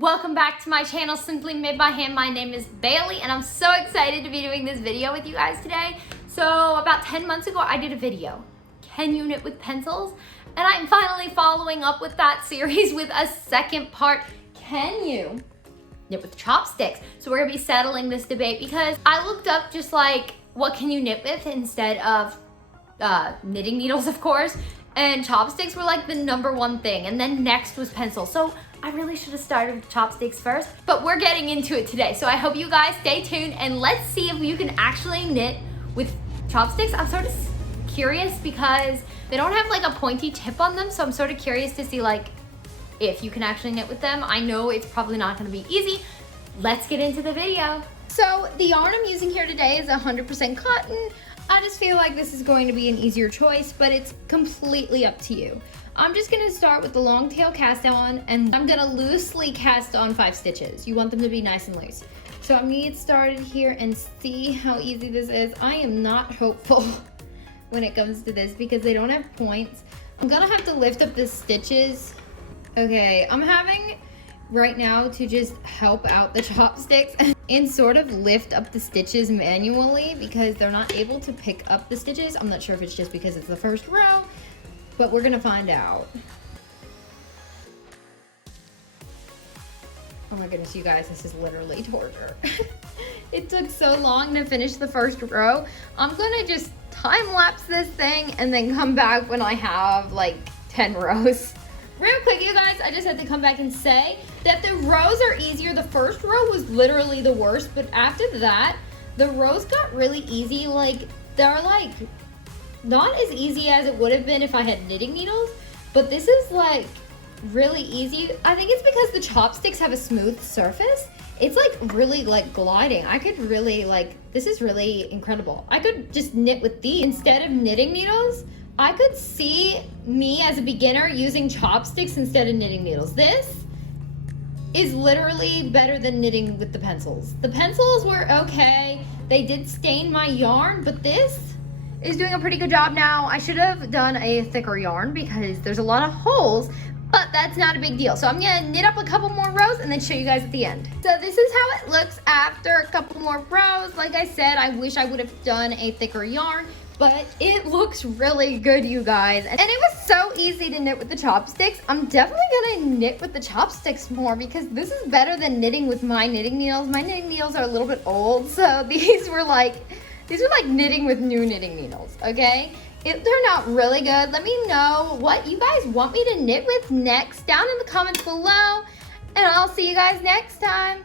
welcome back to my channel, Simply Made by Hand. My name is Bailey and I'm so excited to be doing this video with you guys today. So about 10 months ago I did a video, can you knit with pencils? And I'm finally following up with that series with a second part, can you knit with chopsticks? So we're gonna be settling this debate because I looked up just like what can you knit with instead of knitting needles, of course, and chopsticks were like the #1 thing, and then next was pencil. So I really should have started with chopsticks first, but we're getting into it today. So I hope you guys stay tuned and let's see if you can actually knit with chopsticks. I'm sort of curious because they don't have like a pointy tip on them, so I'm sort of curious to see like if you can actually knit with them. I know it's probably not gonna be easy. Let's get into the video. So the yarn I'm using here today is 100% cotton. I just feel like this is going to be an easier choice, but it's completely up to you. I'm just gonna start with the long tail cast on, and I'm gonna loosely cast on 5 stitches. You want them to be nice and loose. So I'm gonna get started here and see how easy this is. I am not hopeful when it comes to this because they don't have points. I'm gonna have to lift up the stitches. Okay, I'm having right now to just help out the chopsticks and sort of lift up the stitches manually because they're not able to pick up the stitches. I'm not sure if it's just because it's the first row, but we're gonna find out. Oh my goodness, you guys, this is literally torture. It took so long to finish the first row. I'm gonna just time lapse this thing and then come back when I have like 10 rows. Real quick, you guys, I just have to come back and say that the rows are easier. The first row was literally the worst, but after that, the rows got really easy. Like, they're like not as easy as it would have been if I had knitting needles, but this is like really easy. I think it's because the chopsticks have a smooth surface. It's like really like gliding. I could really like, this is really incredible. I could just knit with these instead of knitting needles. I could see me as a beginner using chopsticks instead of knitting needles. This is literally better than knitting with the pencils. The pencils were okay. They did stain my yarn, but this is doing a pretty good job now. I should have done a thicker yarn because there's a lot of holes, but that's not a big deal. So I'm gonna knit up a couple more rows and then show you guys at the end. So this is how it looks after a couple more rows. Like I said, I wish I would have done a thicker yarn, but it looks really good, you guys. And it was so easy to knit with the chopsticks. I'm definitely gonna knit with the chopsticks more because this is better than knitting with my knitting needles. My knitting needles are a little bit old, so these were like knitting with new knitting needles, okay? It turned out really good. Let me know what you guys want me to knit with next down in the comments below, and I'll see you guys next time.